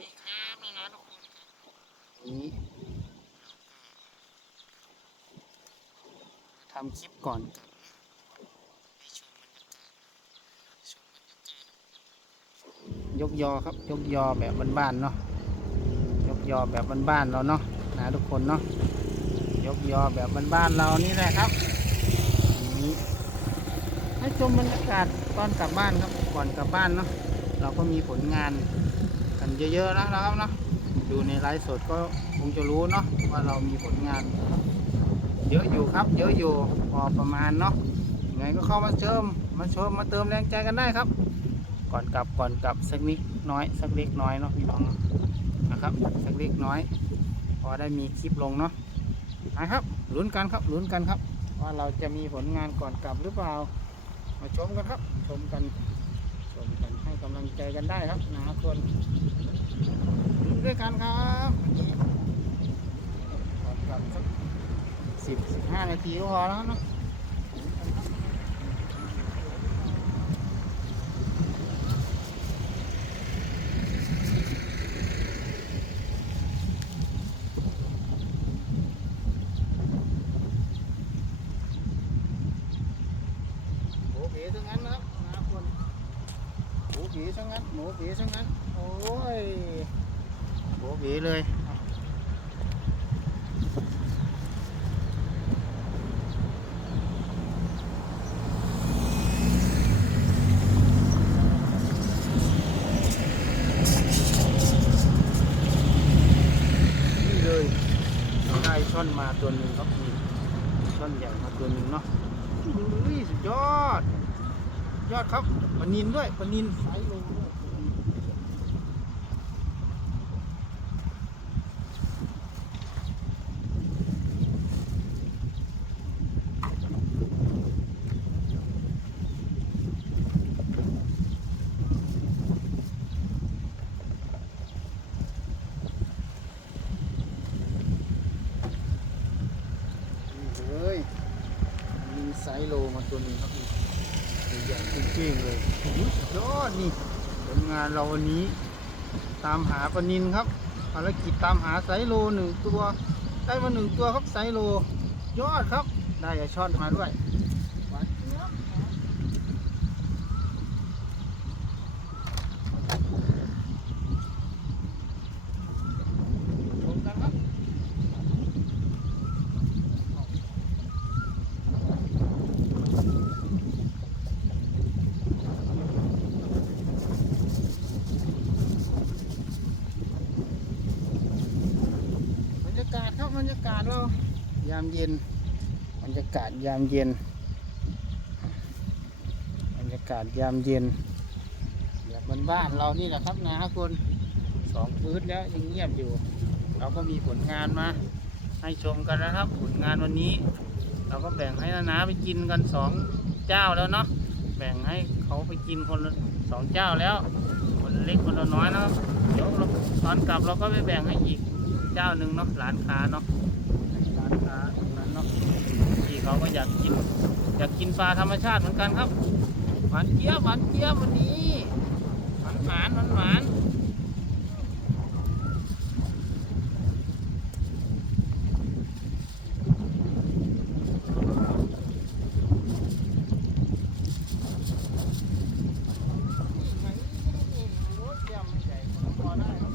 ดีครับนะนะทุกคนนี้ทำคลิปก่อนกับให้ชมบรรยกยากาศยกยอครับ ยกยอแบบบ้านๆเนาะยกยอแบบบ้านๆเราเนาะนะทุกคนเนาะยกยอแบบบ้านๆเรานี่แหละครับนี้ให้ชมบรรยากาศตอนกลับบ้านครับก่อนกลับบ้านเนาะเราก็มีผลงาน กันเยอะๆแล้วนะครับเนาะดูในไลฟ์สดก็คงจะรู้เนาะว่าเรามีผลงาน เยอะอยู่ครับ เยอะอยู่พอประมาณเนาะยังไงก็เข้ามาเชิมมาชมมาเติมแรงใจกันได้ครับ ก่อนกลับก่อนกลับสักนิดน้อยสักเล็กน้อยเนาะพี่น้องนะครับสักเล็กน้อย พอได้มีคลิปลงเนาะนะครับลุ้นกันครับลุ้นกันครับ ว่าเราจะมีผลงานก่อนกลับหรือเปล่า มาชมกันครับ ชมกันำลังใจกันได้ครับนะคนลุ้นด้วยกันครับก่อนกลับสักสิบสิบห้านาทีก็พอแล้วเนาะหมูผีทั้งนั้นนะครับ หมูผีทั้งนั้นหมูผีทั้งนั้น โอ้ยหมูผีเลยนี่เลยเราได้ช่อนมาตัวหนึ่งครับนี่ช่อนใหญ่มาตัวหนึ่งเนาะ อุ้ยสุดยอด ยอดครับปนินด้วยปนินไซส์โลด้วยนี่เลยมีไซส์โลมาตัวหนึงครับนี่ใหญ่จริงๆเลยอุ้ยสุดยอดนี่ผลงานเรา วันนี้ ตามหาปลานินครับภารกิจตามหาไซโลหนึ่งตัว ได้มาหนึ่งตัวครับไซโล ยอดครับ ได้ช่อนมาด้วยหวานเจี๊ยบชมกันครับ บรรยากาศครับบรรยากาศเรายามเย็นบรรยากาศยามเย็น บรรยากาศยามเย็นแบบบ้านเรานี่แหละครับนะคุณสองพื้นแล้วยังเงียบอยู่ เราก็มีผลงานมา ให้ชมกันนะครับ ผลงานวันนี้ เราก็แบ่งให้นานาไปกินกันสองเจ้าแล้วเนาะแบ่งให้เขาไปกินคนสองเจ้าแล้ว คนลเล็กคนละน้อยนะครับเดี๋ยวตอนกลับเราก็ไปแบ่งให้อีกเจ้าหนึ่งเนาะร้านค้าเนาะร้านค้าตรงนั้นเนาะที่ เราก็อยากกิน อยากกินปลาธรรมชาติเหมือนกันครับ หวานเจี๊ยบหวานเจี๊ยบวันนี้ หวานหวานหวานหวานไงนี่โอ้ยเจี๊ยบไม่ใหญ่พอได้ครับ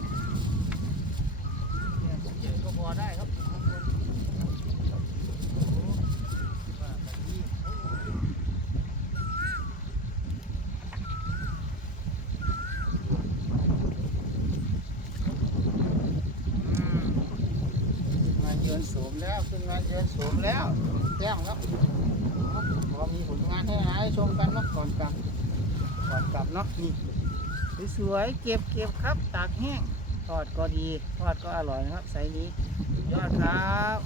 เนี่ยเยอะก็พอได้ครับบางคนโอ้โหว่าแบบนี้โอ้โหอืมมาเยือนโสม แล้วขึ้นเยือนสมแล้วแต้มครับพอมีผลงานให้ให้ชมกันเนาะก่อนกลับก่อนกลับเนาะนี่สวยๆเก็บเก็บครับตากแห้งทอดก็ดีทอดก็อร่อยนะครับไซนี้ยอดครับ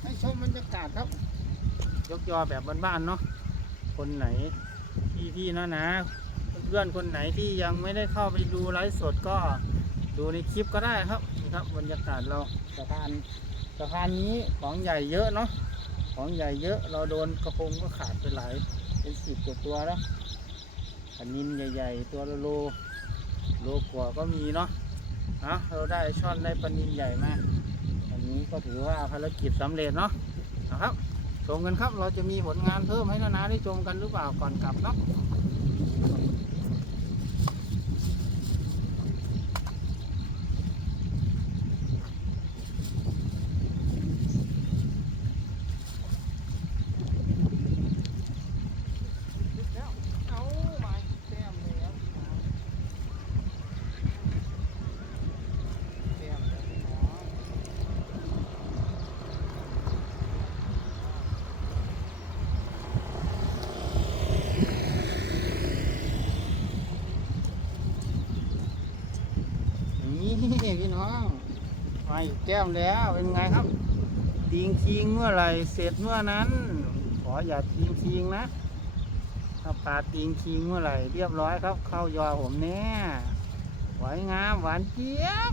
ให้ชมบรรยากาศครับ ยกยอแบบบ้านๆเนาะคนไหนพี่พี่ๆนะนะ พื่อนคนไหนที่ยังไม่ได้เข้าไปดูไลฟ์สดก็ดูในคลิปก็ได้ครับนี่ครับบรรยากาศเราสะพานสะพานนี้ของใหญ่เยอะเนาะของใหญ่เยอะเราโดนกระพงก็ขาดไปหลายเป็นสิบกว่าตัวแล้วปันนินใหญ่ ๆ ตัวละโลโลกว่าก็มีเนาะเอาเราได้ช่อนได้ปลานินใหญ่มาอันนี้ก็ถือว่าภารกิจสำเร็จเนาะนะครับชมกันครับเราจะมีผลงานเพิ่มให้นานาได้ชมกันหรือเปล่าก่อนกลับเนาะ เอามาแต้มเลยครับแต้มแล้วพี่น้องนี่พี่น้องมา อีกแก้มแล้วเป็นไงครับติงทิงเมื่อไหรเสร็จเมื่อนั้น ขออย่าทิ้งทิงนะ ถ้าปลาติงชิงเมื่อไหร่เรียบร้อยครับ เข้ายอผมแน่หวยงามหวานเจี๊ยบ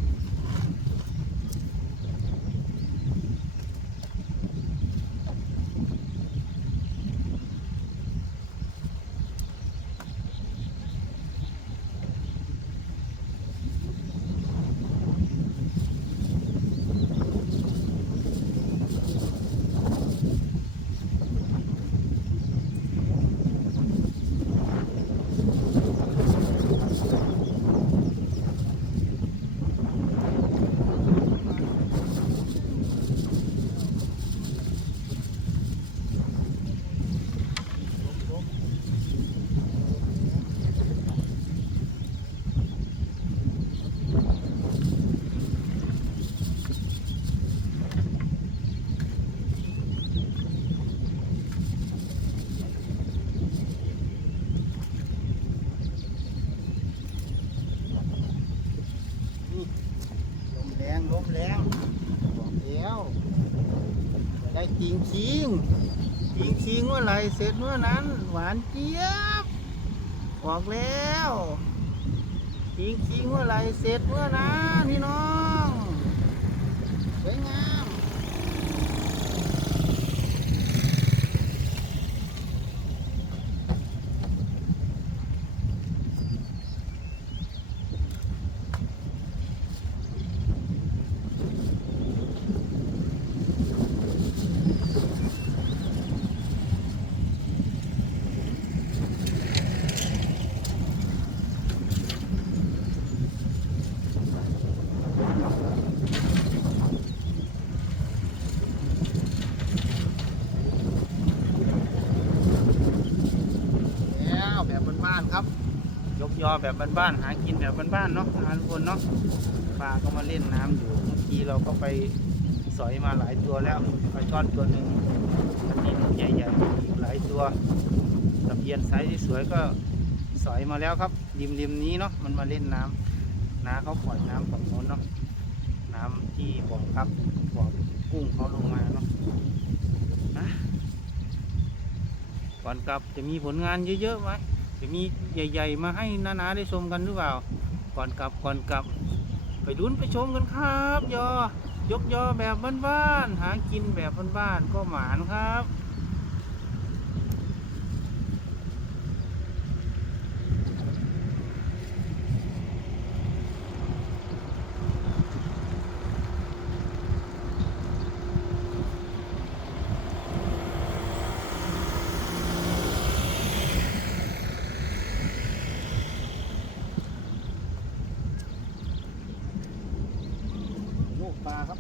นี่ลมแรงลมแรงบอกแล้ว จริงจริงยิงชิงเมื่อไรเสร็จเมื่อนั้น หวานเจี๊ยบบอกแล้วจริงจริงเมื่อไรเสร็จเมื่อนั้นพี่น้องสวยงาม แล้วแบบบ้านๆครับ ยกย อแบบบ้านๆหากินแบบบ้านๆเนาะทุกคนเนาะปลาก็มาเล่นน้ำอยู่เมื่อกี้เราก็ไปสอยมาหลายตัวแล้วปลาช่อนตัวหนึ่งอันนี้ใหญ่ๆอีกหลายตัวตะเพียนไซส์ที่สวยก็สอยมาแล้วครับริมริมๆนี้เนาะมันมาเล่นน้ำน้าเขาปล่อยน้ำฝั่งโน้นเนาะน้ำที่บ่อครับบ่อกุ้งเขาลงมาเนาะนะก่อนกลับจะมีผลงานเยอะๆไหม จะมีใหญ่ ๆ มาให้นาๆได้ชมกันหรือเปล่า ก่อนกลับก่อนกลับ ไปดุนไปชมกันครับ ยอ ยกยอแบบบ้านๆหากินแบบบ้านๆก็หมานครับ ลูกปลาครับ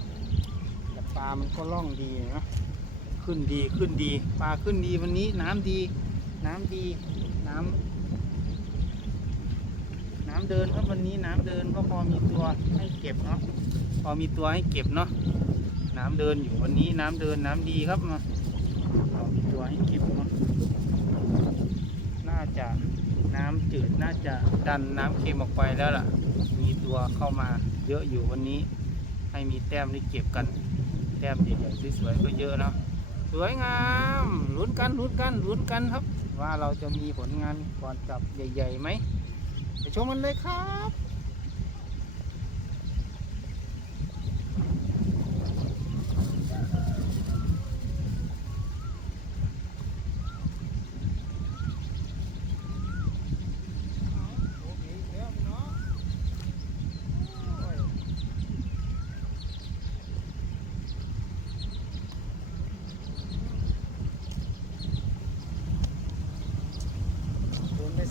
แต่ปลามัน ก็ล่องดีนะขึ้นดีขึ้นดีปลาขึ้นดีวันนี้น้ำดี น้ำดีน้ำน้ำเดินครับวันนี้น้ำเดินก็พอมีตัวให้เก็บเนาะพอมีตัวให้เก็บเนาะน้ำเดินอยู่วันนี้น้ำเดินน้ำดีครับมาพอมีตัวให้เก็บเนาะน่าจะน้ำจืดน่าจะดันน้ำเค็มออกไปแล้วล่ะ มีตัวเข้ามาเยอะอยู่วันนี้ ให้มีแต้มได้เก็บกัน แต้มใหญ่ๆสวยๆก็เยอะเนาะสวยงามลุ้นกันลุ้นกันลุ้นกันครับ ว่าเราจะมีผลงานก่อนกับใหญ่ๆไหมไปชมมันเลยครับ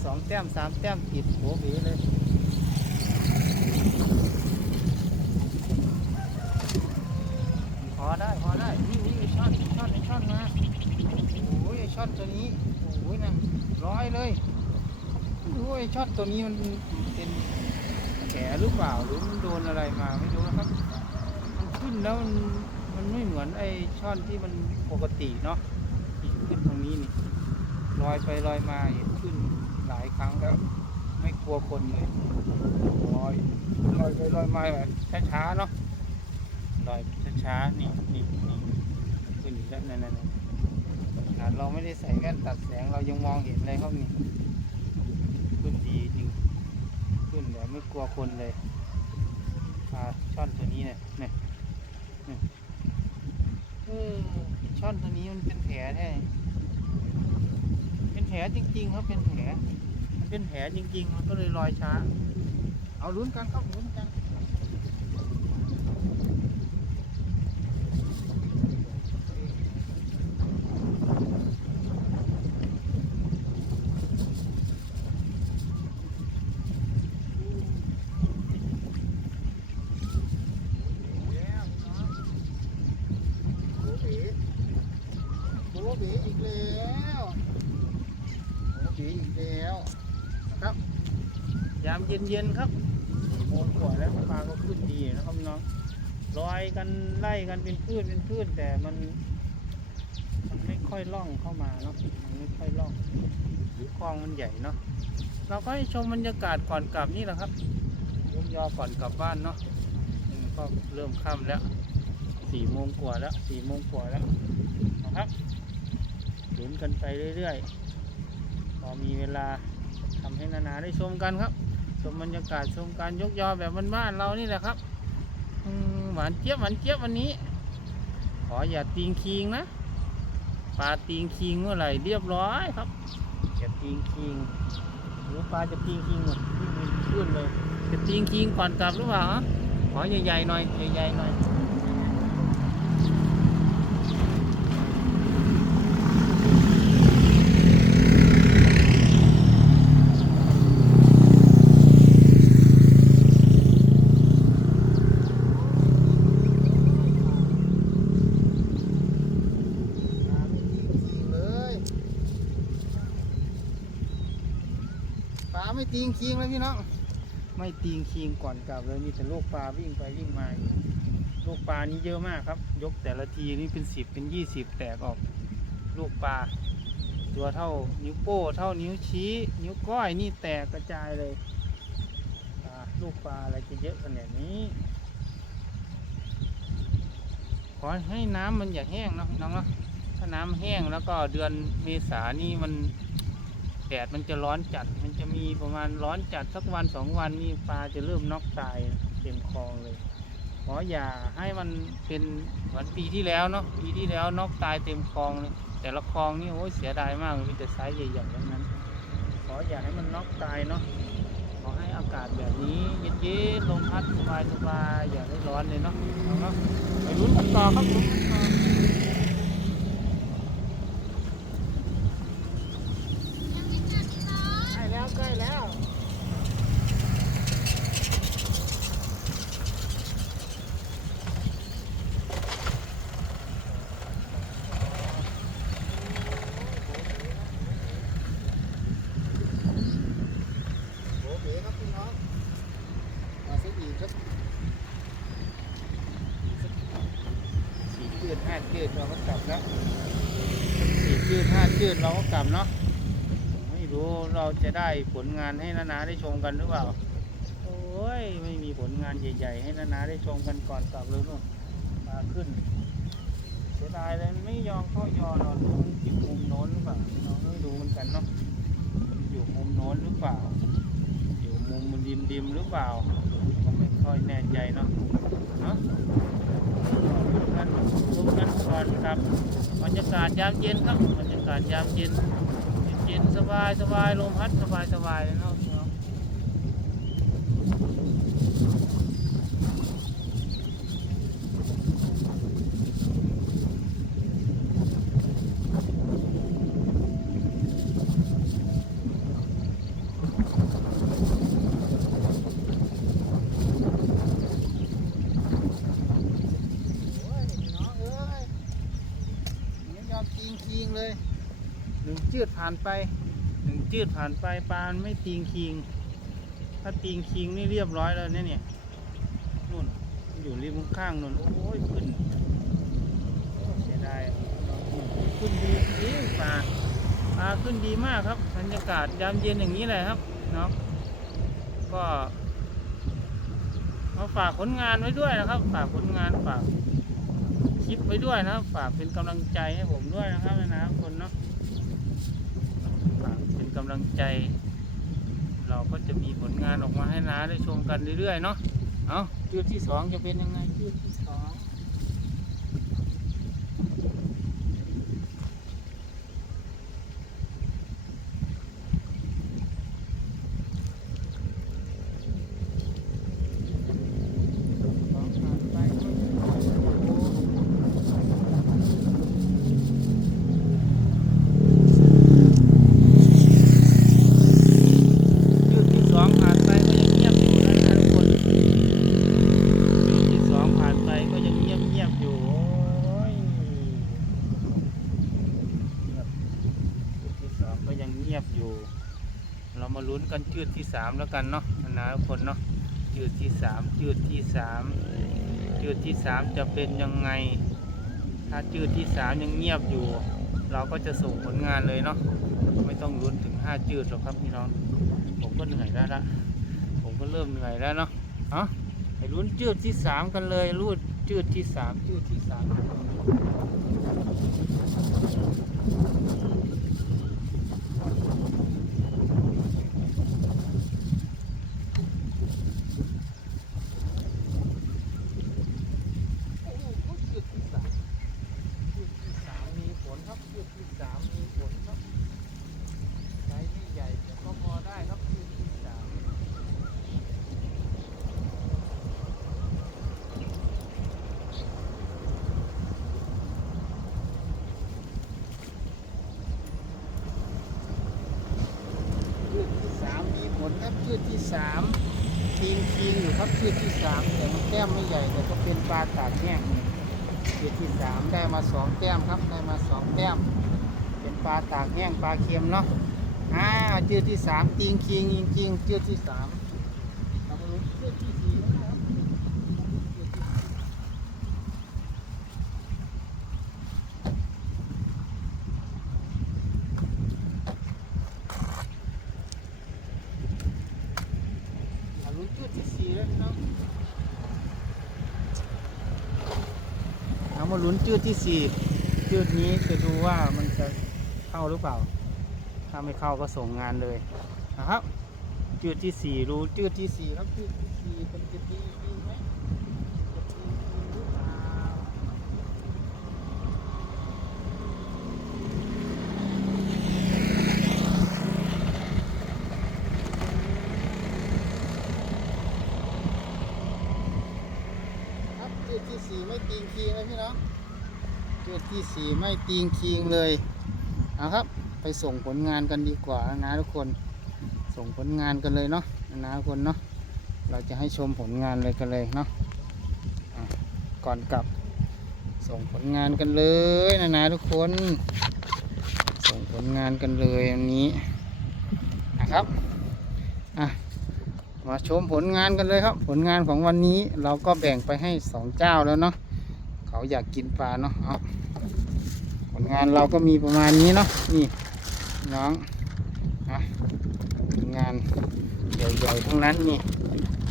สองแต้มสามแต้มติดโบเบเลยพอได้พอได้นี่นี่ไอช่อนไอช่อนไอช่อนมาโอ้ยไอช่อนตัวนี้โอ้ยนะร้อยเลยโอ้ยไอช่อนตัวนี้มันเป็นแผลหรือเปล่าหรือมันโดนอะไรมาไม่รู้นะครับ มันขึ้นแล้วมันมันไม่เหมือนไอช่อนที่มันปกติเนาะขึ้นตรงนี้นี่ลอยไปลอยมาเห็นขึ้นหลายครั้งแล้ว ไม่ กลัวคนเลยลอยลอยไปลอยมาแบบช้าๆเนาะลอยช้าๆนี่นี่นี่ขึ้นอีกแล้วนั่นนั่นนั่นขนาดเราไม่ได้ใส่แว่นตัดแสงเรายังมองเห็นเลยครับนี่ขึ้นดีจริงขึ้นแบบไม่กลัวคนเลยปลาช่อนตัวนี้เนี่ยเนี่ยเนี่ยช่อนตัวนี้มันเป็นแผลแท้เป็นแผลจริง ๆ ครับเป็นแผล เป็นแผลจริง ๆ มันก็เลยลอยช้า เอาลุ้นกันครับลุ้นกัน แล้วเนาะโบเบโบเบอีกแล้วโบเบอีกแล้วนะครับ ยามเย็นๆครับสี่โมงกว่าแล้วปลาก็ขึ้นดีนะครับน้องลอยกันไล่กันเป็นคลื่นเป็นคลื่นแต่มันมันไม่ค่อยล่องเข้ามาเนาะมันไม่ค่อยล่องหรือคลองมันใหญ่เนาะเราก็ให้ชมบรรยากาศก่อนกลับนี่แหละครับยกยอก่อนกลับบ้านเนาะก็เริ่มค่ำแล้วสี่โมงกว่าแล้วสี่โมงกว่าแล้วนะครับหลุนกันไปเรื่อยๆพอมีเวลาทำให้นานาได้ชมกันครับ มบรรยากาศชมการยกยอแบบบ้านๆเรานี่แหละครับอืมหวานเจี๊ยบหวานเจี๊ยบวันนี้ ขออย่าตีงคิงนะปลาตีงคิงเมื่อไหร่เรียบร้อยครับอย่าตีงคิงหรือปลาจะตีงคิงหมดขึ้นเลยจะตีงคิงก่อนกลับหรือเปล่าฮะขอใหญ่ๆหน่อยใหญ่ๆหน่อยปลาไม่ตีง คิงเลยพี่น้อง ไม่ตีงคิงก่อนกลับเลยมีแต่ลูกปลาวิ่งไปวิ่งมาอยู่ลูกปลานี้เยอะมากครับ ยกแต่ละทีนี่เป็นสิบเป็นยี่สิบแตกออกลูกปลา ตัวเท่านิ้วโป้เท่านิ้วชี้ นิ้วก้อยนี่แตกกระจายเลยปลาลูกปลาอะไรจะเยอะขนาดนี้ ขอให้น้ำมันอย่าแห้งนะน้องนะถ้าน้ำแห้งแล้วก็เดือนเมษานี่มัน แดดมันจะร้อนจัด มันจะมีประมาณร้อนจัดสักวันสองวันนี่ปลาจะเริ่มน็อกตายเต็มคลองเลยขออย่าให้มันเป็นเหมือนปีที่แล้วเนาะปีที่แล้วน็อกตายเต็มคลองเลยแต่ละคลองนี่โอ้ยเสียดายมากมีแต่ไซส์ใหญ่ๆทั้งนั้น ขออย่าให้มันน็อกตายเนาะขอให้อากาศแบบนี้เย็นๆลมพัดสบายๆอย่าได้ร้อนเลยเนาะเอาเนาะไปลุ้นกันต่อครับลุ้นกันต่อ ใกล้แล้วใกล้แล้วโบเบครับพี่น้องมาสักอีกสักอีกสักสี่ชืดห้าชืดเราก็กลับแล้วสี่ ชืดเราก็กลับเนาะไม่รู้เราจะได้ผลงานให้นานาได้ชมกันหรือเปล่าโอ้ยไม่มีผลงานใหญ่ ๆ ให้นานาได้ชมกันก่อนกลับเลยนู่นมาขึ้นเสียดายเลยไม่ยอมเข้ายอเราดูมันอยู่มุมโน้นหรือเปล่าเราไม่รู้เหมือนกันเนาะอยู่มุมโน้นหรือเปล่า อยู่มุมมันดิมดิมๆหรือเปล่าก็ไม่ค่อยแน่ใจเนาะเนาะดูกันดูกันก่อนครับบรรยากาศยามเย็นครับากาศยามเย็นเย็นสบายสบายลมพัดสบายสบายเลยเนาะพี่น้อง ตีงคิงเลยหนึ่ง จืดผ่านไปหนึ่งจืดผ่านไปปลานไม่ตีงคิง ถ้าตีงคิงนี่เรียบร้อยแล้วเนี่ยเนี่ยนู่นอยู่ริมข้างนู่นโอ้ยขึ้นเสียดายขึ้นดีจริงปลาปลาขึ้นดีมากครับบรรยากาศยามเย็นอย่างนี้เลยครับเนาะก็มาฝากผลงานไว้ด้วยนะครับ ฝากผลงานฝากคลิปไว้ด้วยนะครับ ฝากเป็นกำลังใจให้ผมด้วยนะครับนะคนเนาะฝากเป็นกำ ลังใจ เราก็จะมีผลงานออกมาให้น้าได้ชมกันเรื่อยๆเนาะ เอาจุดที่สองจะเป็นยังไงจุดที่สองสองผ่านไปก็จุดที่สองผ่านไปก็ยังเงียบอยู่นะทุกคน จุดที่สองผ่านไปก็ยังเงียบเงียบๆอยู่โอ้ยเงียบจุดที่สองก็ยังเงียบอยู่ เรามาลุ้น กันจืดที่สามแล้วกันเนาะนะทุกคนเนาะจืดที่สามจืดที่สามจืดที่สามจะเป็นยังไง ถ้าจืดที่สามยังเงียบอยู่ เราก็จะส่งผลงานเลยเนาะไม่ต้องลุ้นถึงห้าจืดหรอกครับพี่น้อง ผมก็เหนื่อยแล้วละผมก็เริ่มเหนื่อยแล้วเนาะเอ้าไปลุ้นจืดที่สามกันเลยรูดจืดที่สามจืดที่สามโอ้โหจืดที่สามจืดที่สามมีผลครับจืดที่สามมีผลครับไซส์ไม่ใหญ่แต่ก็พอได้ครับจืดที่สาม ชืดที่สามมีผลครับชืดที่ สามทีมทีมอยู่ครับชืดที่สามแต่มันแต้มไม่ใหญ่แต่ก็เป็นปลาตากแห้งชืดที่สามได้มาสองแต้มครับได้มาสองแต้ม เป็นปลาตากแห้งปลาเค็มเนาะอ่าชืดที่สามตีงคิงจริงๆชืดที่สามเรามาลุ้นชืดที่สี่นะครับชืดที่สี่มาลุ้นชืดที่สี่แล้วพี่น้องเอามาลุ้นชืด ที่สี่ชืดนี้จะดูว่ามันจะเข้าหรือเปล่า ถ้าไม่เข้าก็ส่งงานเลยนะครับจืดที่สี่รู้จืดที่สี่ครับจืดที่สี่เป็นจะดีจริงไหมจะดีจริงหรือเปล่าครับจืดที่สี่ไม่ตีงคิงเลยพี่น้อง ดที่สี่ไม่ตีงคิงเลยเอาครับ ไปส่งผลงานกันดีกว่านะทุกคน ส่งผลงานกันเลยเนาะนะทุกคนเนาะเราจะให้ชมผลงานเลยกันเลยเนาะะก่อนกลับ ส่งผลงานกันเลยนะนะทุกคน ส่งผลงานกันเลยอันนี้นะครับอะมาชมผลงานกันเลยครับ ผลงานของวันนี้เราก็แบ่งไปให้สองเจ้าแล้วเนาะเขาอยากกินปลาเนาะ ลงานเราก็มีประมาณนี้เนาะนี่น้องอะงานใหญ่ๆทั้งนั้นนี่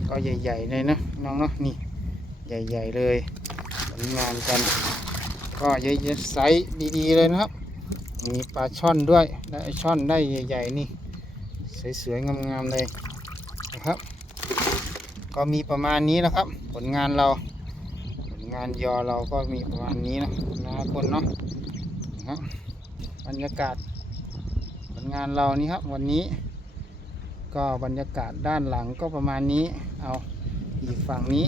ก็ใหญ่ๆเลยนะน้องเนาะนี่ใหญ่ๆเลยผลงานกัน ก็ใหญ่ๆไซส์ดีๆเลยนะครับ มีปลาช่อนด้วยได้ช่อนได้ใหญ่ ๆ นี่สวยๆงามๆเลยนะครับ ก็มีประมาณนี้นะครับ ผลงานเรา ผลงานยอเราก็มีประมาณนี้นะนะคนเนาะ นะบบรรยากาศผลงานเรานี่ครับวันนี้ ก็บรรยากาศด้านหลังก็ประมาณนี้ เอาอีกฝั่งนี้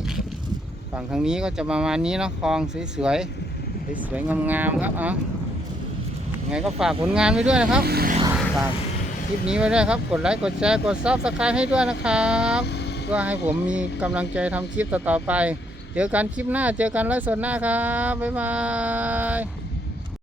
ฝั่งทางนี้ก็จะประมาณนี้เนาะคลองสวยๆสวยๆงามๆครับเอายังไงก็ฝากผลงานไว้ด้วยนะครับฝากคลิปนี้ไว้ด้วยครับ กดไลค์กดแชร์กดซับสไครต์ให้ด้วยนะครับเพื่อให้ผมมีกำลังใจทำคลิปต่อๆไป เจอกันคลิปหน้าเจอกันไลฟ์สดหน้าครับบ๊ายบาย